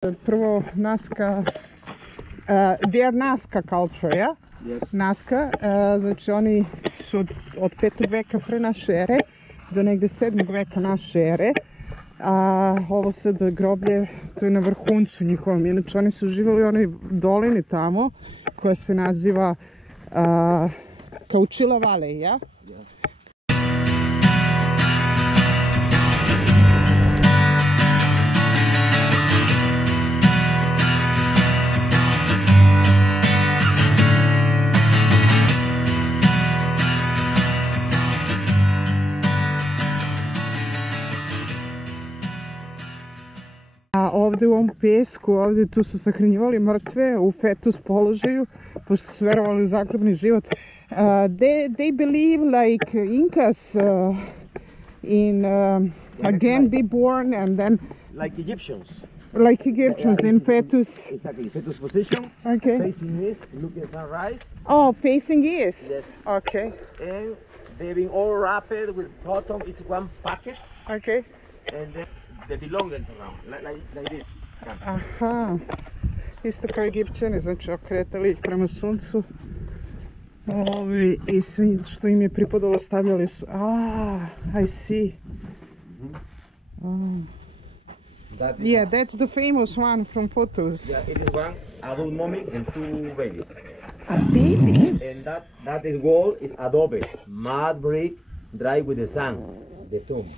Prvo Naska, they are Naska culture, ja? Yes. Naska, znači oni su od 5. veka pre naše ere do negde 7. veka naše ere. A ovo sad groblje, to je na vrhuncu njihovom. Inače oni su živjeli u onoj dolini tamo koja se naziva Chauchilla Valley, ja? Yeah. A ovdje u ovom pesku, ovdje tu su sahranjivali mrtve u fetus položaju, pošto su verovali u zagrobni život. They believe like Incas in again be born and then Like Egyptians. like Egyptians in fetus. Exactly, fetus position. Okay. Facing east, looking at sunrise. Oh, facing east. Yes. Okay. And they've been all wrapped with cotton. It's one packet. Okay. And then the belongings around, like this. Aha. Isto kao Egipćani, znači okretali ih prema suncu. Ovi i sve što im je pripadalo stavljali su. I see. Yeah, that's the famous one from photos. Yeah, it is one adult mummy and 2 babies. A baby? And that is wall is adobe, mud brick, dry with the sun, the tomb.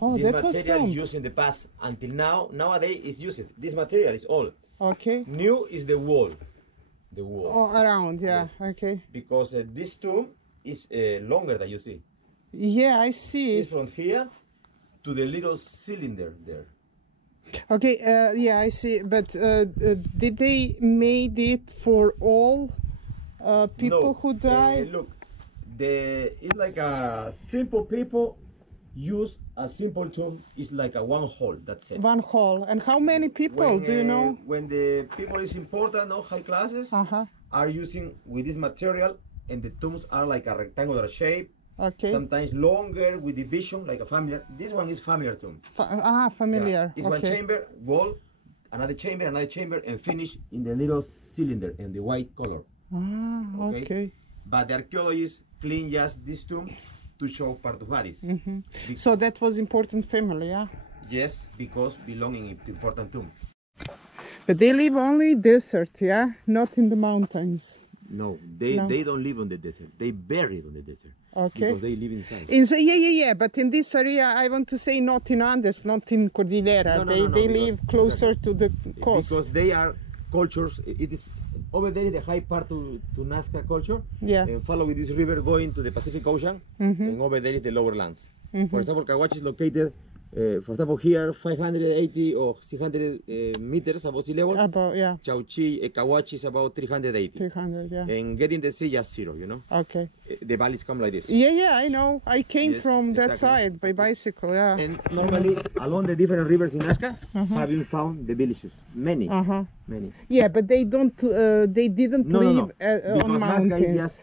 Oh, This that was material them. is used in the past until now. Nowadays it's used. This material is old. Okay. New is the wall. The wall. Oh, around, yeah. Yes. Okay. Because this tomb is longer than you see. Yeah, I see. It's from here to the little cylinder there. Okay, yeah, I see. But did they made it for all people No, who died? look, it's like a simple people use a simple tomb. It's like a one hole. That's it. One hall. And how many people, do you know? When the people is important, no high classes, are using with this material, and the tombs are like a rectangular shape. Okay. Sometimes longer with division, like a familiar. This one is familiar tomb. Familiar. Yeah. It's one chamber, wall, another chamber, and finish in the little cylinder in the white color. Okay. But the archaeologists clean just this tomb to show part of bodies. So that was important family, yeah? Yes, because belonging to important tomb. But they live only desert, yeah? Not in the mountains. No, they don't live on the desert. They buried on the desert. Okay. Because they live inside. Yeah. But in this area, I want to say not in Andes, not in Cordillera. No, they live closer to the coast. Because they are cultures. It is over there, the high part to Naska culture. Yeah. And follow with this river going to the Pacific Ocean. And over there is the lower lands. For example, Cahuachi is located. For example, here 580 or 600 meters above sea level. About, yeah. Chauchilla, Cahuachi is about 380. 300, yeah. And getting the sea just 0, you know. Okay. The valleys come like this. Yeah, I know. I came Yes, from that exactly. side by bicycle, yeah. And normally along the different rivers in Naska, have been found the villages. Many. Many. Yeah, but they don't. They didn't live Because on Naska mountains. is just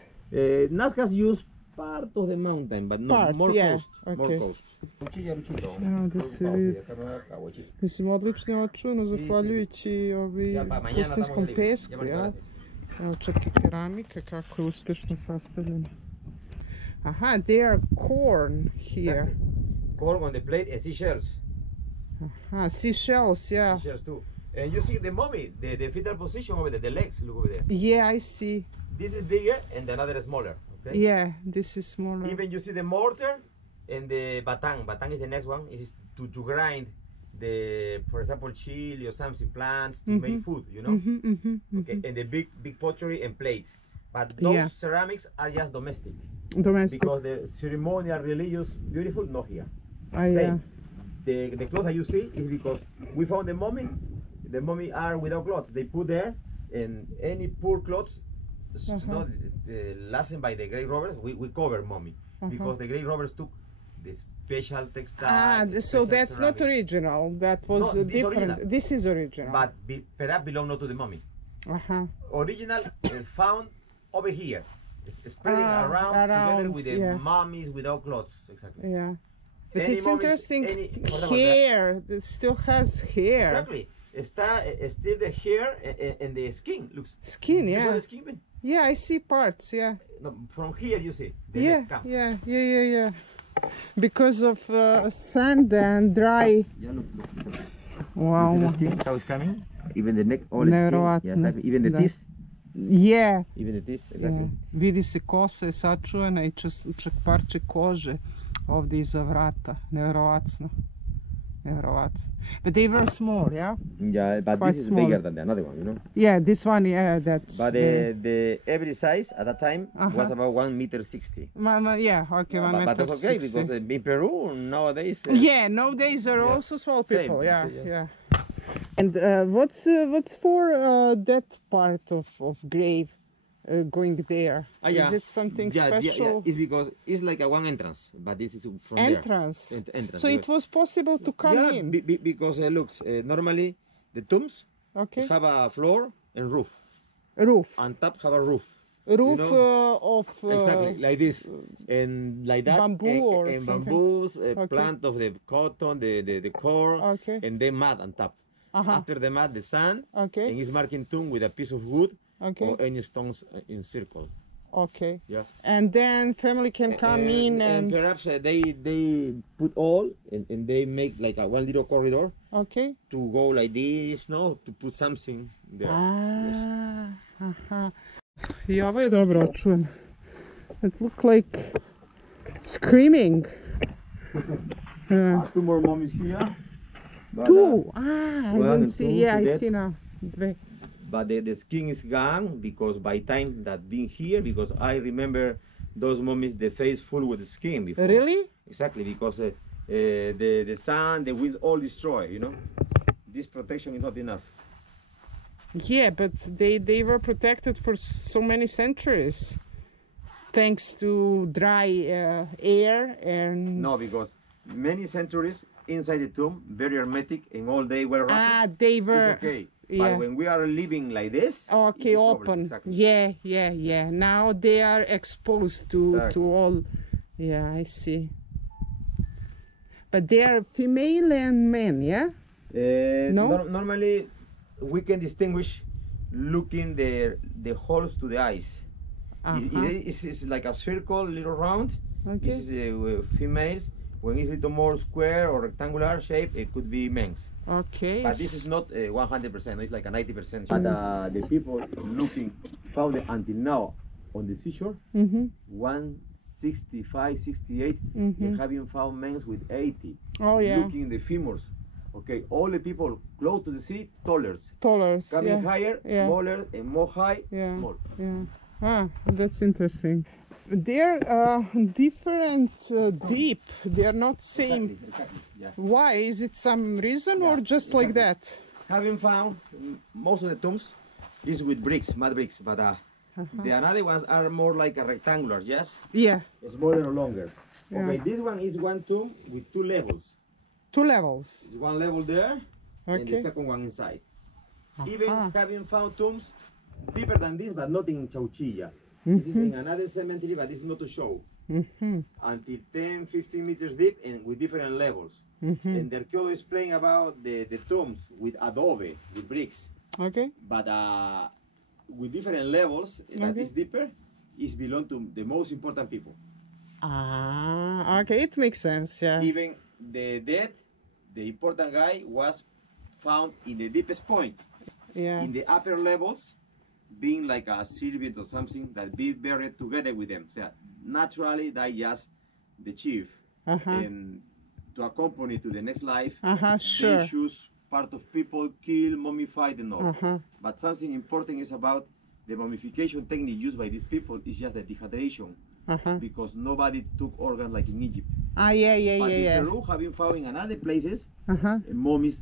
Naska's used part of the mountain, but not more coast. Okay. More coast. Da se vidi. Mislim, odlično je očuvano zahvaljujući pustinskom pesku, ja? Evo čak i keramika kako je uspješno sastavljena. Aha, there are corn here. Corn on the plate and seashells. Aha, seashells, yeah. Seashells too. And you see the mummy, the fetal position over there, the legs, look over there. Yeah, I see. This is bigger and another is smaller. Okay? Yeah, this is smaller. Even you see the mortar and the batang. Batang is the next one. It is to grind the, for example, chili or something, plants to make food, you know. Okay, and the big pottery and plates. But those ceramics are just domestic. Domestic. Because the ceremonial, religious, beautiful, not here. Yeah. The clothes that you see is because we found the mummy. The mummy are without clothes. They put there, and any poor clothes, not lasted by the grave robbers, we cover mummy. Because the grave robbers took the special textile. So that's ceramic. not original. That was No, this different. original. This is original. But perhaps belong not to the mummy. Original found over here. It's spreading around together with the mummies without clothes. Exactly. Yeah. But Any it's mummies, interesting. for example, Hair. It still has hair. Exactly. está still the hair and the skin. Looks. Skin, You saw yeah. the skin? Ben? Yeah, I see parts, yeah. No, from here you see. The Yeah, neck come. yeah. Because of sand and dry. Yeah, look. Wow. You see the skin, how it's coming? Even the neck, all the Nevjerovatno. skin. Yeah, exactly. Even the Da. teeth. Yeah. Even the teeth, Yeah. exactly. Vidi se kosa je sačuvana i čak parče kože ovdje iza vrata. Nevjerovatno. But they were small, yeah? Yeah, but Quite this is small. bigger than the another one, you know. Yeah, this one, yeah, that's... But the every size at that time was Uh-huh. about 1.60 m. yeah, okay, But 1 that's meter okay 60. because in Peru nowadays. Yeah, nowadays are yeah. also small Same, people, yeah. yeah. And what's for that part of grave going there? Yeah. Is it something special? It's because it's like a one entrance, but this is from Entrance. there. Entrance. So it was possible to come yeah, in? because looks normally the tombs Okay. have a floor and roof. Roof. On top have a roof. Roof you know? of... exactly like this and like that. Bamboo or and something? bamboos, Okay. plant of the cotton, the core, Okay. and then mud on top. Uh-huh. After the mud, the sand, Okay. and it's marking tomb with a piece of wood Okay. or any stones in circle. Okay. Yeah. And then family can come in and and... perhaps they put all and they make like a one little corridor Okay. to go like this, no, to put something there. Aha. I ovo je dobro čujem. It look like screaming. Two more mummies here. But, Two. I one don't and see. two Yeah, to I that. see now. Dve. but the skin is gone because by time that being here, because I remember those mummies, the face full with the skin before. Really? Exactly, because the sun, the wind all destroy, you know. This protection is not enough. Yeah, but they were protected for so many centuries, thanks to dry air and... No, because many centuries inside the tomb, very hermetic, and all day were wrapped. they were... It's okay. Yeah. But when we are living like this, Okay, it's a problem, open. exactly. Yeah. Now they are exposed to Exactly. all. Yeah, I see. But they are female and men, yeah? No? Normally, we can distinguish looking the holes to the eyes. It's like a circle, little round. Okay. This is females. When it's a little more square or rectangular shape, it could be men's. Okay. But this is not 100%. It's like a 90%. But the people looking found it until now on the seashore, 165, 68, and having found men's with 80. Oh, yeah. Looking the femurs. Okay, all the people close to the sea, taller. Taller. Coming Yeah. higher, Yeah. smaller, and more high, Yeah. small. Yeah. Ah, that's interesting. They're different deep. They're not same. Exactly. Yeah. Why? Is it some reason or just like that? Having found most of the tombs is with bricks, mud bricks, but the another ones are more like a rectangular, yes? Yeah. Smaller or longer. Yeah. Okay, this one is one tomb with two levels. 2 levels. One level there, and the Okay. second one inside. Even Aha. having found tombs deeper than this, but not in Chauchilla. This is in another cemetery, but this is not to show. Until 10, 15 meters deep and with different levels. And the archaeologists explain about the tombs with adobe, with bricks. Okay. But with different levels, that is deeper, is belong to the most important people. Ah, okay, it makes sense, yeah. Even the dead, the important guy was found in the deepest point. Yeah. In the upper levels, being like a servant or something that be buried together with them. So naturally, that just the chief. And to accompany to the next life, Sure. they choose part of people, kill, mummify, and all. But something important is about the mummification technique used by these people is just the dehydration. Because nobody took organs like in Egypt. Ah, yeah. But in Peru, have been found in other places, mummies,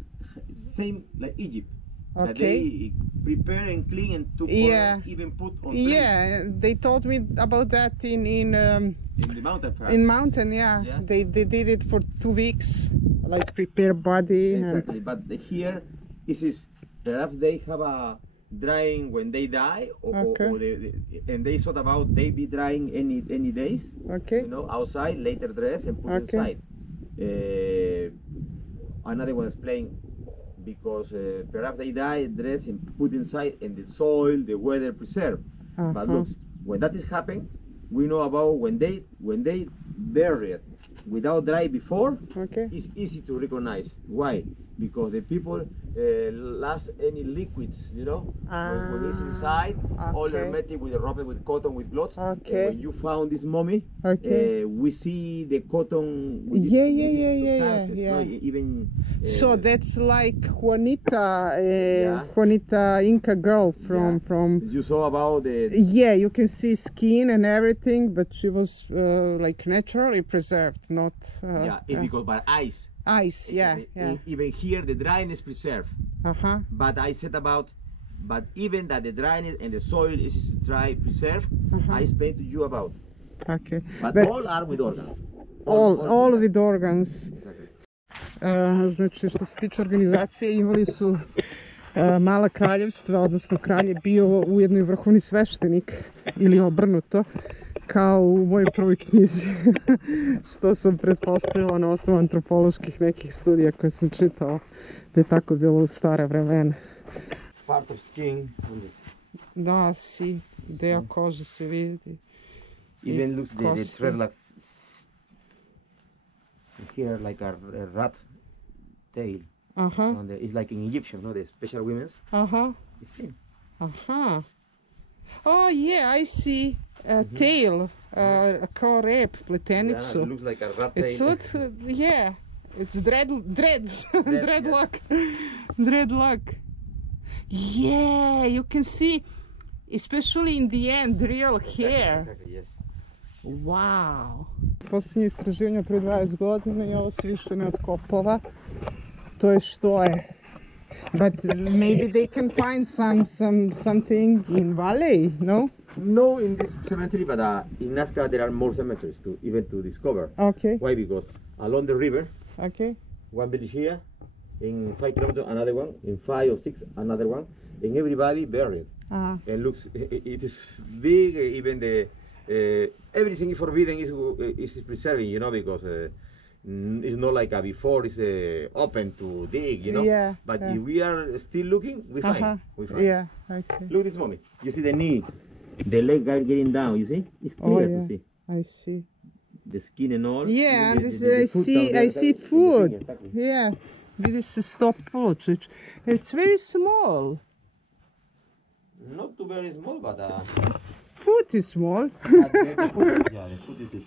same like Egypt. That Okay. they prepare and clean and took Yeah. organs, even put on Yeah, they told me about that in the mountain. Perhaps. in mountain, yeah. Yeah. They did it for 2 weeks, like prepare body. Exactly, but here is perhaps they have a drying when they die, or and they thought about they be drying any days, Okay. you know, outside, later dress and put Okay. inside. Another one is playing because perhaps they die dressed and put inside, and the soil, the weather preserved. But look, when that is happening, we know about when they bury it without dry before. It's easy to recognize. Why? Because the people last any liquids, you know, when it's inside, all hermetic with the rope, with cotton, with cloths. When you found this mummy, we see the cotton. With even. So that's like Juanita, Juanita Inca girl from. You saw about the. Yeah, you can see skin and everything, but she was like naturally preserved, not. Because by ice. Ice, yeah. Even here the dryness preserved. But I said about, but even that the dryness and the soil is dry preserved, I explained to you about. But all are with organs. All with organs. Exactly. Znači što se tiče organizacije, imali su mala kraljevstva, odnosno kralj je bio ujedno i vrhovni sveštenik ili obrnuto, kao u mojoj prvoj knjizi, što sam pretpostavila na osnovu antropoloških nekih studija koje sam čitala, da je tako bilo u stara vremena. Part of skin. Da, si, deo kože se vidi. Even looks the thread like here like a rat tail. It's like in Egyptian, no, the special women's. The same. Oh yeah, I see. Tail, kao rep, pletenicu. Yeah, it looks like a rat tail. It's it's dreadlock. Dreadlock. Yeah, you can see, especially in the end, real hair. Exactly, yes. Wow. Posljednje istraživanja pre 20 godina i ovo se više ne otkopava. To je što je. But maybe they can find something in valley, no? No, in this cemetery, but in Naska there are more cemeteries to discover. Why? Because along the river, one village here, in 5 kilometers another one, in 5 or 6 another one, and everybody buried. And looks, it is big. Even the everything is forbidden is preserving, you know, because it's not like before. It's open to dig, you know. But if we are still looking, we find. Look this mummy. You see the knee. The leg are getting down, you see? It's clear to see. I see. The skin and all. Yeah, I see food. Exactly. Yeah, this is stop portrait. It's very small. Not too very small, but foot is small.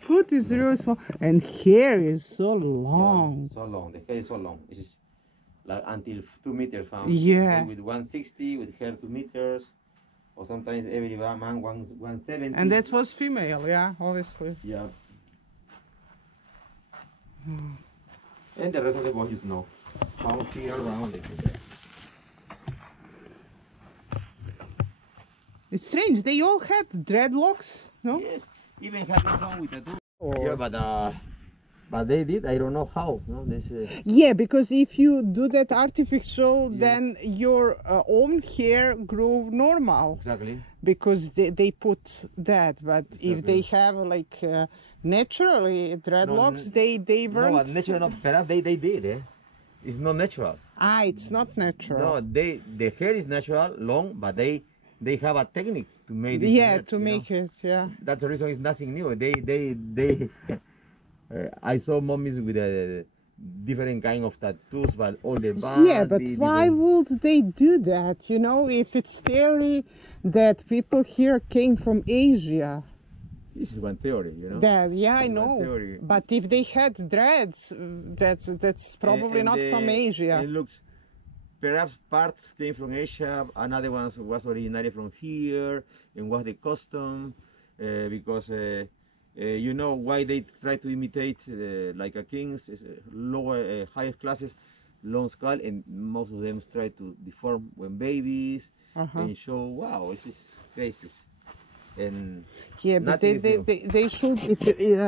Foot is really small, and hair is so long. So long. The hair is so long. It is like until 2 meters found. With 160, with hair 2 meters. Or sometimes every man 170. And that was female, yeah, obviously. Yeah. And the rest of the bodies know. Found here around it. It's strange, they all had dreadlocks, no? Yes, even having some with tattoo. Yeah, but they did, I don't know how. No? Yeah, because if you do that artificial, then your own hair grew normal. Exactly. Because they put that, but if they have like naturally dreadlocks, they weren't. No, natural, no, perhaps they did. It's not natural. It's not natural. No, the hair is natural, long, but they have a technique to make it. Yeah, to make it. Yeah. That's the reason it's nothing new. They I saw mummies with a different kind of tattoos, but all the body. Yeah, but why would they do that? You know, if it's theory that people here came from Asia. This is one theory, you know. I know. But if they had dreads, that's probably not from Asia. It looks, perhaps parts came from Asia, another one was originally from here, and was the custom, because. You know why they try to imitate like a king's lower, higher classes, long skull, and most of them try to deform when babies and show. Wow, this is crazy. And yeah, but they should.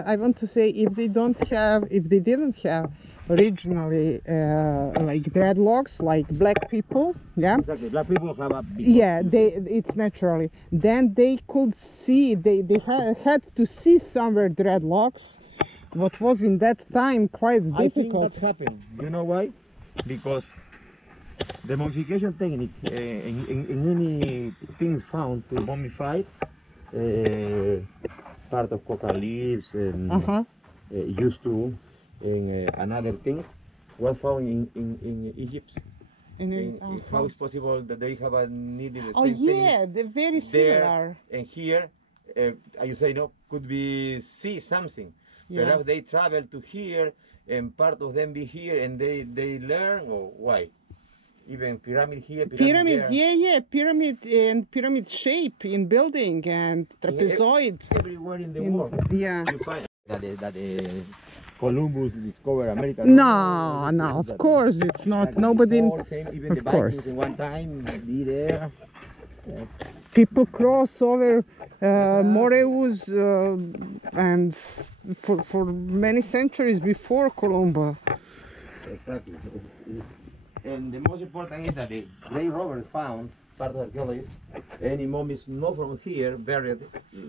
I want to say if they didn't have originally like dreadlocks like black people, exactly, black people have a big it's naturally, then they could see, they had to see somewhere dreadlocks, what was in that time quite difficult. I think that's happened. You know why? Because The mummification technique in any things found to mummify, part of coca leaves and used to, and another thing was found in Egypt. How is possible that they have needed the same thing? They're very similar. There and here, you say no, could be see something. Yeah. Perhaps they travel to here, and part of them be here, and they learn, or why? Even pyramid here, pyramid there. Pyramid and pyramid shape in building and trapezoid. Everywhere in the world. Yeah. You find that Columbus discovered America. No, of course it's not. Nobody. Even the Vikings in one time be there. People cross over Moreus and for many centuries before Columbus. Exactly. And the most important is that the grave robbers found, part of archaeologists, any mummies not from here buried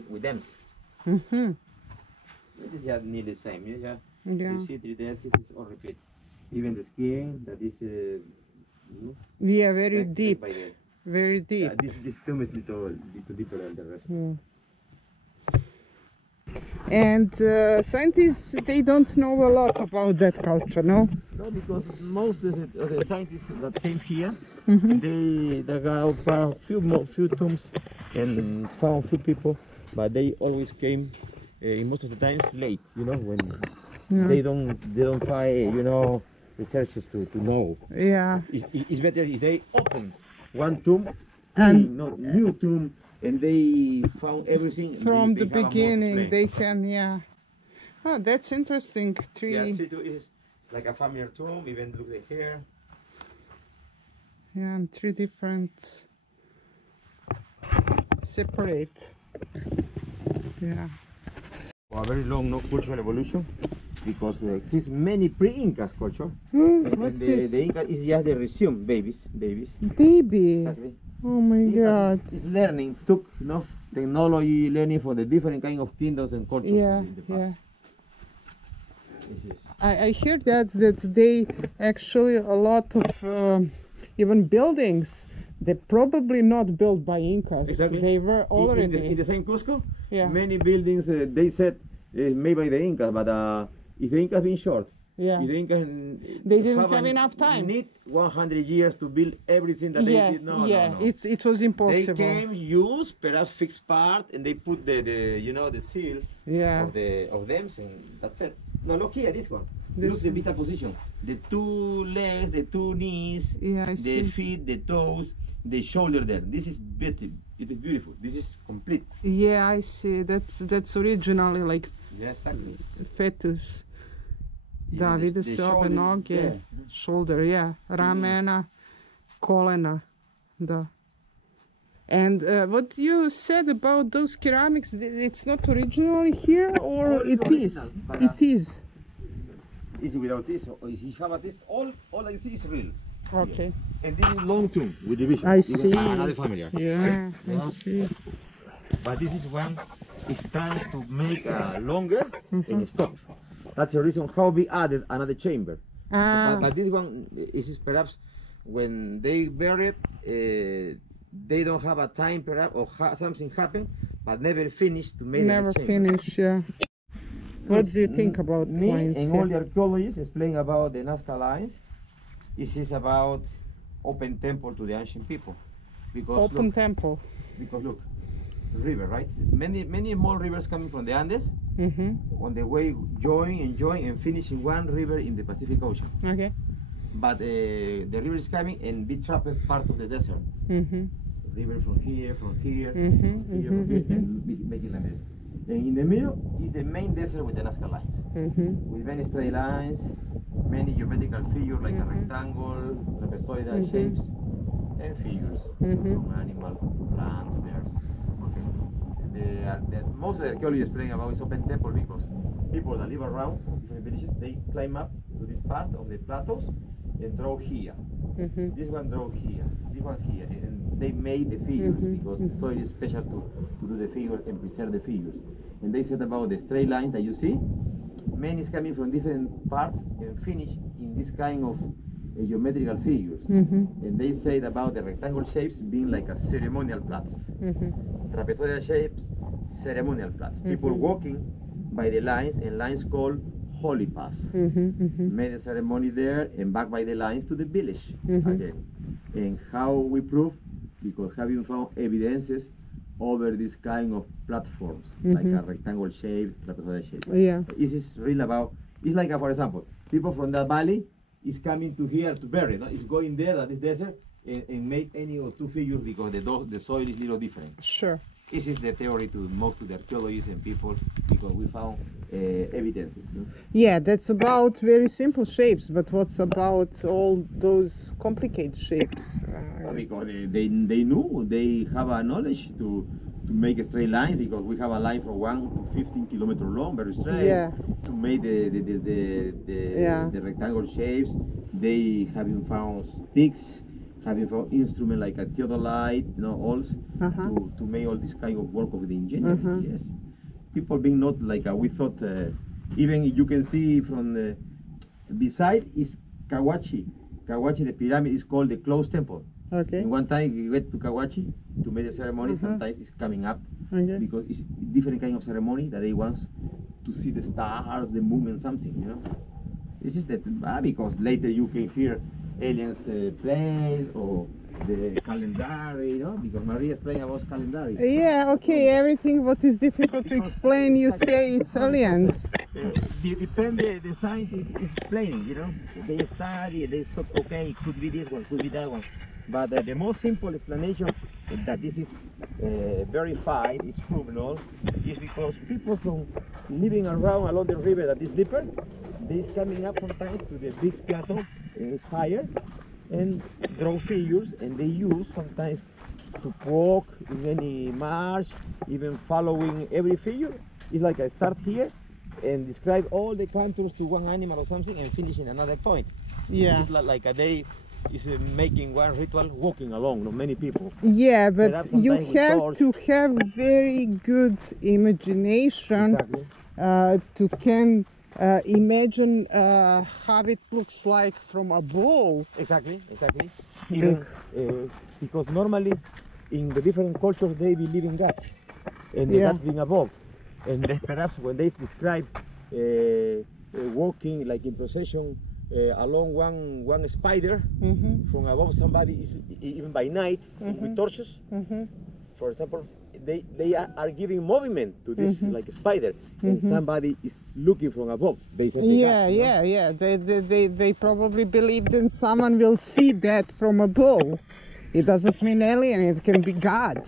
with them. It is just nearly the same. You see 3 days, this is all repeat. Even the skin, that is very deep. Very deep. This tomb is little deeper than the rest. And scientists, they don't know a lot about that culture, no? No, because most of the scientists that came here, they got a few tombs and found few people, but they always came most of the times late, when they don't find, researchers to know. Yeah. It's better if they open one tomb, and new tomb, and they found everything from the beginning. They can, Oh, that's interesting. Is like a family tomb. Even look the hair. Yeah, and 3 different separate. Yeah. A very long cultural evolution, because there exists many pre-Incas culture. What's this? The Inca is just the resume babies. Baby. Exactly. Oh my God. It's learning, took technology, learning for the different kind of kingdoms and cultures in the past. I hear that they actually a lot of even buildings, they're probably not built by Incas. Exactly. They were already in the same Cusco. Yeah. Many buildings they said made by the Incas, but if the Incas been short. Yeah. If the Incas they didn't have enough time. Need 100 years to build everything that they did. No. It was impossible. They came, use perhaps fixed part, and they put the seal of them, and that's it. No, look here, this one. Look the vista position. The 2 legs, the 2 knees, the feet, the toes, the shoulder there. This is beautiful. It is beautiful. This is complete. Yeah, I see. That's originally like fetus. Da, vide se ove noge, shoulder, ramena, kolena, da. And what you said about those ceramics, it's not originally here, or it is? It is. It's without this, if you have this, all that you see is real. Okay. And this is long tomb with division. I see. Another family. Yeah, I see. But this is one, it's time to make longer and stop. That's the reason how we added another chamber. But this one is perhaps when they bury it, they don't have a time perhaps, or something happened, but never finished to make never finish, What do you think about lines? And all the archaeologists explain about the Naska lines. This is about open temple to the ancient people. Because open temple. Because look, river, right? Many small rivers coming from the Andes. On the way join and finish in one river in the Pacific Ocean. Okay. But the river is coming and be trapped part of the desert. River from here, and making like this. And in the middle is the main desert with the Naska lines. With many straight lines, many geometrical figures like a rectangle, trapezoidal shapes, and figures from animal, plants, birds. Okay. Most of the archaeology is explaining about is open temple because people that live around different villages, they climb up to this part of the plateaus and draw here. This one draw here, this one here, and they made the figures because the soil is special to do the figures and preserve the figures. And they said about the straight lines that you see, many is coming from different parts and finish in this kind of geometrical figures. And they said about the rectangle shapes being like a ceremonial plots. Trapezoidal shapes, ceremonial plots. People walking by the lines, and lines called holy paths. Made a ceremony there and back by the lines to the village again. And how we prove? Because having found evidences over this kind of platforms, like a rectangle shape, trapezoidal shape. Yeah. This is real about, it's like, for example, people from that valley is coming to here to bury, no? It's going there, that is desert, and make any of two figures because the soil is a little different. Sure. This is the theory to most to the archaeologists and people, because we found evidences. No? Yeah, that's about very simple shapes, but what's about all those complicated shapes? Because they knew, they have a knowledge to make a straight line, because we have a line from 1 to 15 kilometers long, very straight. Yeah. To make the rectangle shapes, they having found sticks, having found instruments like a theodolite, you know, also to make all this kind of work of the engineers. Yes, people being not like we thought. Even you can see from the beside is Kawachi. Kawachi, the pyramid is called the closed temple. Okay. And one time you get to Kawachi to make the ceremony, sometimes it's coming up because it's different kind of ceremony that they want to see the stars, the moon, and something. You know, this is the because later you can hear aliens plays or the calendar, you know, because Maria is playing about calendar. Yeah, okay, everything what is difficult to explain, you say it's aliens. Depend the scientist is explaining, you know. They study, they thought, okay, it could be this one, could be that one. But the most simple explanation that this is verified, is proven all, is because people from living around along the river that is deeper, they is coming up sometimes to the big plateau, and it's higher, and draw figures, and they use sometimes to walk in any march, even following every figure. It's like I start here and describe all the contours to one animal or something and finish in another point. Yeah. It's like a day is making one ritual walking along, not many people. Yeah, but you have to have very good imagination to can imagine how it looks like from above. Exactly. Even, because normally in the different cultures they believe in gods, and the gods being above. And then perhaps when they describe walking like in procession along one spider from above somebody, is even by night with torches, for example, they are giving movement to this like a spider, and somebody is looking from above. They say They probably believe that someone will see that from above. It doesn't mean alien, it can be God.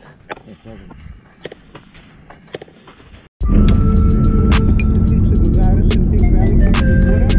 Što se tiče da završim tih velikih figura,